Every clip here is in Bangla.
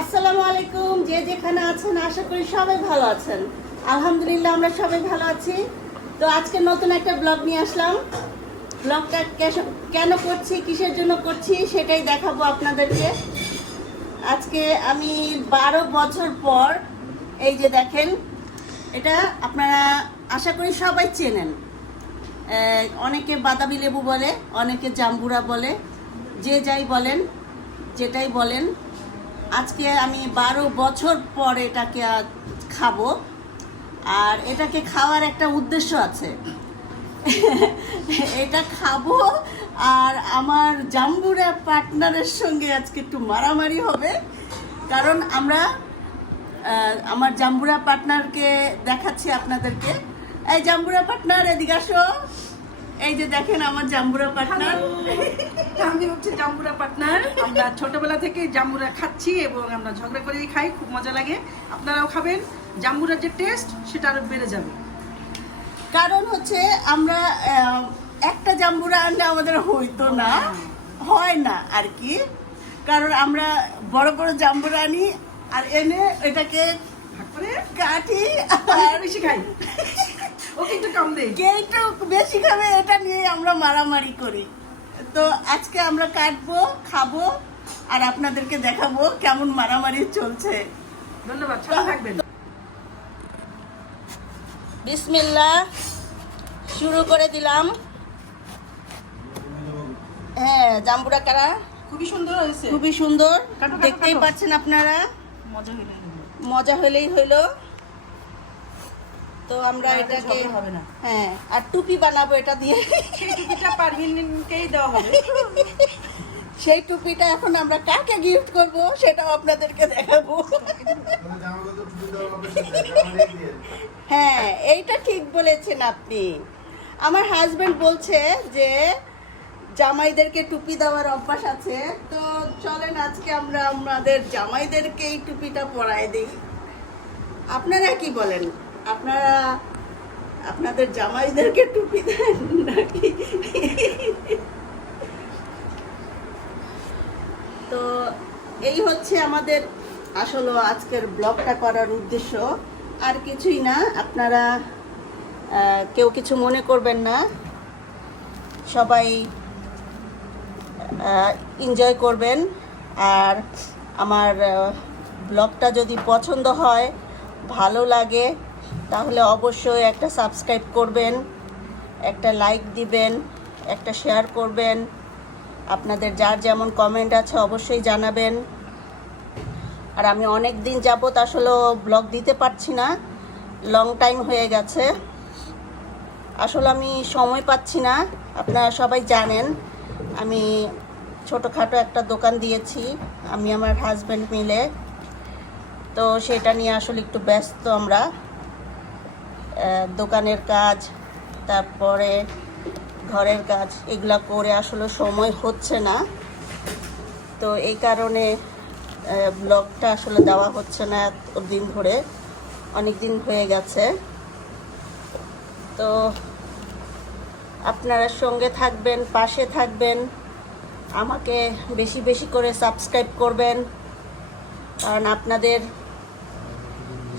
আসসালামু আলাইকুম। যে যেখানে আছেন আশা করি সবাই ভালো আছেন। আলহামদুলিল্লাহ আমরা সবাই ভালো আছি। তো আজকে নতুন একটা ব্লগ নিয়ে আসলাম। ব্লগটা কেন করছি, কিসের জন্য করছি সেটাই দেখাবো আপনাদেরকে। আজকে আমি 12 বছর পর, এই যে দেখেন, এটা আপনারা আশা করি সবাই চেনেন। অনেকে বাদামি লেবু বলে, অনেকে জাম্বুরা বলে, যে যাই বলেন, যেটাই বলেন। আজকে আমি 12 বছর পর এটাকে খাবো, আর এটাকে খাওয়ার একটা উদ্দেশ্য আছে। এটা খাবো আর আমার জাম্বুরা পার্টনারের সঙ্গে আজকে একটু মারামারি হবে, কারণ আমার জাম্বুরা পার্টনারকে দেখাচ্ছি আপনাদেরকে। এই জাম্বুরা পার্টনার, এদিকে আসো। এই যে দেখেন আমার জাম্বুরা পার্টনার। আমি হচ্ছে জাম্বুরা পার্টনার। আমরা ছোটবেলা থেকে জাম্বুরা খাচ্ছি এবং আমরা ঝগড়া করেই খাই, খুব মজা লাগে। আপনারাও খাবেন, জাম্বুরার যে টেস্ট সেটা আরো বেড়ে যাবে। কারণ হচ্ছে আমরা একটা জাম্বুরা আনলে আমাদের হইতো না, হয় না আর কি। কারণ আমরা বড় বড় জাম্বুরা আনি আর এনে এটাকে ভাগ করে কাটি আর বেশি খাই, ও কিন্তু কম দেয়। কে একটু বেশি খাবে এটা নিয়ে আমরা মারামারি করি। তো আজকে আমরা কাটবো, খাবো আর আপনাদেরকে দেখাবো কেমন মারামারি চলছে। ধন্যবাদ, সাথে থাকবেন। বিসমিল্লাহ, শুরু করে দিলাম। হ্যাঁ, জাম্বুরা কারা খুবই সুন্দর হয়েছে, খুবই সুন্দর, কাটো, কাটো, দেখতেই কাটো। পাচ্ছেন আপনারা। মজা হইলে মজা হলেই হইলো। তো আমরা না, এটা এটাকে ঝগড়া হবে না। হ্যাঁ, আর টুপি বানাবো এটা দিয়ে। সেই টুপিটা পারভিনকেই দেওয়া হবে। সেই টুপিটা এখন আমরা কাকে গিফট করব সেটাও আপনাদেরকে দেখাবো। হ্যাঁ, এইটা ঠিক বলেছেন আপনি। আমার হাজবেন্ড বলছে যে জামাইদেরকে টুপি দেওয়ার অভ্যাস আছে, তো চলেন আজকে আমরা আমাদের জামাইদেরকে এই টুপিটা পরায় দিই। আপনারা কি বলেন? আপনারা আপনাদের জামাইদেরকে টুপি দেন নাকি? তো এই হচ্ছে আমাদের আসলে আজকের ব্লগটা করার উদ্দেশ্য, আর কিছুই না। আপনারা কেউ কিছু মনে করবেন না, সবাই এনজয় করবেন। আর আমার ব্লগটা যদি পছন্দ হয়, ভালো লাগে, তাহলে অবশ্যই একটা সাবস্ক্রাইব করবেন, একটা লাইক দিবেন, একটা শেয়ার করবেন। আপনাদের যার যেমন কমেন্ট আছে অবশ্যই জানাবেন। আর আমি অনেক দিন যাবত আসলে ব্লগ দিতে পারছি না, লং টাইম হয়ে গেছে। আসলে আমি সময় পাচ্ছি না। আপনারা সবাই জানেন আমি ছোটোখাটো একটা দোকান দিয়েছি, আমি আমার হাজব্যান্ড মিলে। তো সেটা নিয়ে আসলে একটু ব্যস্ত আমরা। দোকানের কাজ, তারপরে ঘরের কাজ, এগুলা করে আসলে সময় হচ্ছে না। তো এই কারণে ব্লগটা আসলে দেওয়া হচ্ছে না দিন ধরে, অনেক দিন হয়ে গেছে। তো আপনারা সঙ্গে থাকবেন, পাশে থাকবেন, আমাকে বেশি বেশি করে সাবস্ক্রাইব করবেন, কারণ আপনাদের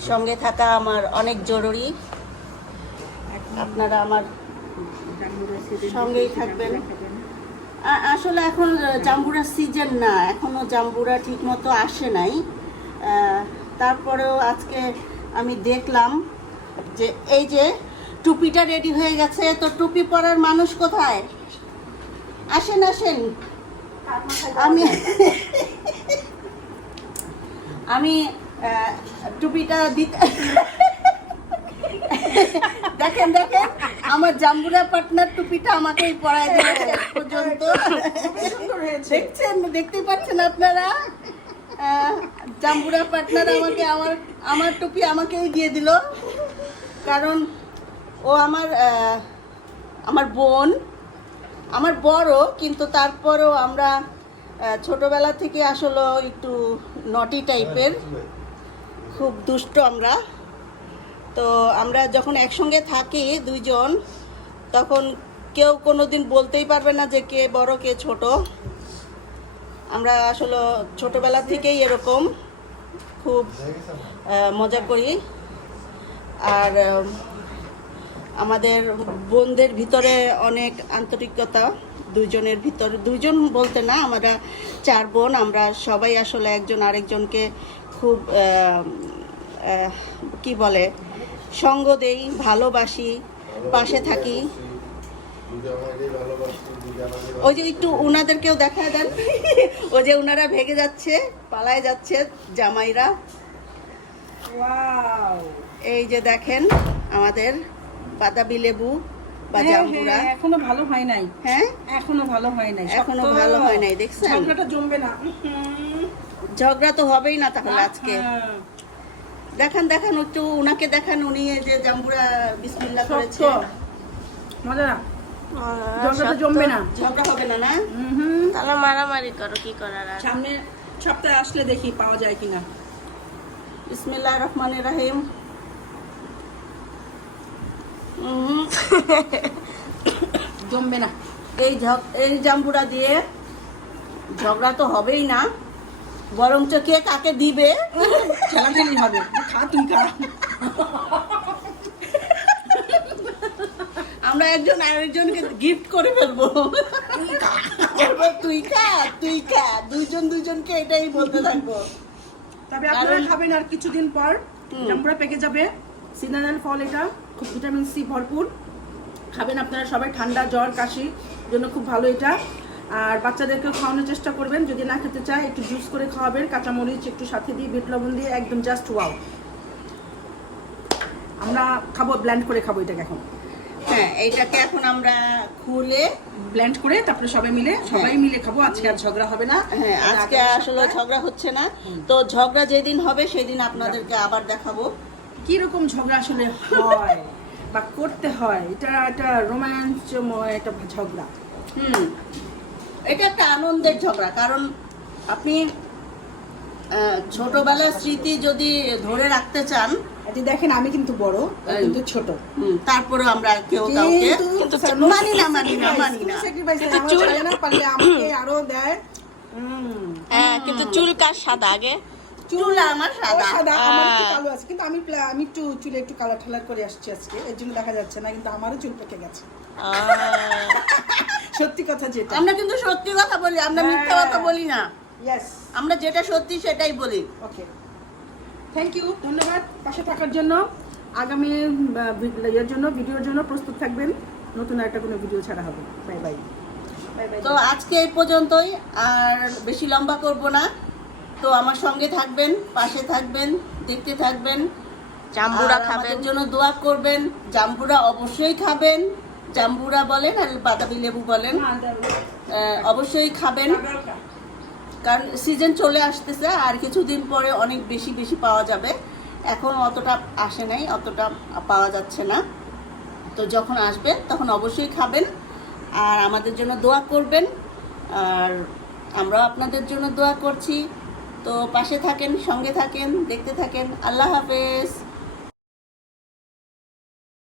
সঙ্গে থাকা আমার অনেক জরুরি। আপনারা আমার সঙ্গেই থাকবেন। আসলে এখন জাম্বুরার সিজন না, এখনো জাম্বুরা ঠিক মতো আসে নাই। তারপরেও আজকে আমি দেখলাম যে এই যে টুপিটা রেডি হয়ে গেছে। তো টুপি পরার মানুষ কোথায়? আসেন আসেন। আমি আমি টুপিটা দিতে দেখেন দেখেন, আমার জাম্বুরা পার্টনার টুপিটা আমাকেই পরায় দিয়েছে পর্যন্ত। দেখছেন, দেখতেই পাচ্ছেন আপনারা। জাম্বুরা পার্টনার আমাকে আমার টুপি আমাকেই দিয়ে দিল, কারণ ও আমার বোন, আমার বড়, কিন্তু তারপরেও আমরা ছোটবেলা থেকে আসলে একটু নটি টাইপের, খুব দুষ্ট আমরা। তো আমরা যখন একসঙ্গে থাকি দুইজন, তখন কেউ কোনো দিন বলতেই পারবে না যে কে বড় কে ছোট। আমরা আসলে ছোটবেলা থেকেই এরকম। খুব মজা করি। আর আমাদের বোনদের ভিতরে অনেক আন্তরিকতা, দুইজনের ভিতরে, দুইজন বলতে না, আমরা 4 বোন, আমরা সবাই আসলে একজন আরেকজনকে খুব কি বলে সঙ্গ দেই, ভালোবাসি, পাশে থাকি। ওই যে একটু ওনাদেরকেও দেখা দেন, ওই যে ওনারা ভেগে যাচ্ছে, পালায় যাচ্ছে জামাইরা। ওয়াও, এই যে দেখেন আমাদের বাতাবি লেবু বা জাম্বুরা। এখনো ভালো হয় নাই। হ্যাঁ, এখনো ভালো হয় নাই, এখনো ভালো হয় নাই, দেখছেন? ঝগড়াটা জমবে না। ঝগড়া তো হবেই না তাহলে আজকে। দেখান দেখান একটু উনাকে দেখান, উনি এই যে জাম্বুরা বিসমিল্লাহ করেছে। মজা না, ঝগড়াটা জমবে না, ঝগড়া হবে না, না? তাহলে মারামারি করো, কি করার আর। সামনে সপ্তাহে আসলে দেখি পাওয়া যায় কিনা। বিসমিল্লাহির রহমানির রহিম। জমবে না। এই জাম্বুরা দিয়ে ঝগড়া তো হবেই না, বরঞ্চ কে কাকে দিবে ঠেলাঠেলি হবে। খা তুই খা। আমরা একজন আরেকজনকে গিফট করে ফেলবো। বলবো, তুই খা তুই খা, দুইজনকে এটাই বলতে থাকবো। তবে আপনারা খাবেন আর কিছুদিন পর, জাম্বুরা পেকে যাবে। সিজনাল ফল, এটা খুব ভিটামিন সি ভরপুর। খাবেন আপনারা সবাই, ঠান্ডা জ্বর কাশির জন্য খুব ভালো এটা। আর বাচ্চাদেরকেও খাওয়ানোর চেষ্টা করবেন, যদি না খেতে চায় একটু জুস করে খাওয়াবেন, কাঁচামরিচ একটু সাথে দিয়ে, বিট লবণ দিয়ে, একদম জাস্ট ওয়াও। আমরা খাবো, ব্লেন্ড করে খাবো এটাকে এখন। হ্যাঁ, এইটাকে এখন আমরা খুলে ব্লেন্ড করে তারপরে সবাই মিলে খাবো। আজকে আর ঝগড়া হবে না। হ্যাঁ, আজকে আসলে ঝগড়া হচ্ছে না, তো ঝগড়া যেদিন হবে সেদিন আপনাদেরকে আবার দেখাবো কিরকম ঝগড়া আসলে হয় বা করতে হয়। এটা রোমাঞ্চময় একটা ঝগড়া। এটা একটা আনন্দের ঝগড়া, কারণ আপনি ছোটবেলার স্মৃতি যদি ধরে রাখতে চান। এই যে দেখেন, আমি কিন্তু বড়, কিন্তু ছোট। তারপরেও আমরা কেউ কাউকে মানি না। পারলে আমাকে আরো দেয়। হ্যাঁ, কিন্তু চুল কার সাদা আগে? চুল আমার সাদা, আমার একটু কালো আছে, কিন্তু আমি একটু চুলে একটু কালার ঠালার করে আসছি আজকে, এর জন্য দেখা যাচ্ছে না, কিন্তু আমারও চুল পেকে গেছে। সত্যি কথা যেটা, আমরা কিন্তু সত্যি কথা বলি, আমরা মিথ্যা কথা বলি না। ইয়েস, আমরা যেটা সত্যি সেটাই বলি। ওকে, থ্যাংক ইউ, ধন্যবাদ পাশে থাকার জন্য। আগামী ভিডিওর জন্য প্রস্তুত থাকবেন, নতুন একটা কোনো ভিডিও ছাড়া হবে। Bye bye. তো আজকে এই পর্যন্তই, আর বেশি লম্বা করব না। তো আমার সঙ্গে থাকবেন, পাশে থাকবেন, দেখতে থাকবেন। জাম্বুরা আর খাবেন, আমাদের জন্য দোয়া করবেন। জাম্বুরা অবশ্যই খাবেন, জাম্বুরা বলেন আর বাতাবি লেবু বলেন, অবশ্যই খাবেন, কারণ সিজন চলে আসতেছে আর কিছুদিন পরে অনেক বেশি পাওয়া যাবে। এখন অতটা আসে নাই, অতটা পাওয়া যাচ্ছে না। তো যখন আসবে তখন অবশ্যই খাবেন আর আমাদের জন্য দোয়া করবেন, আর আমরাও আপনাদের জন্য দোয়া করছি। তো পাশে থাকেন, সঙ্গে থাকেন, দেখতে থাকেন। আল্লাহ হাফেজ।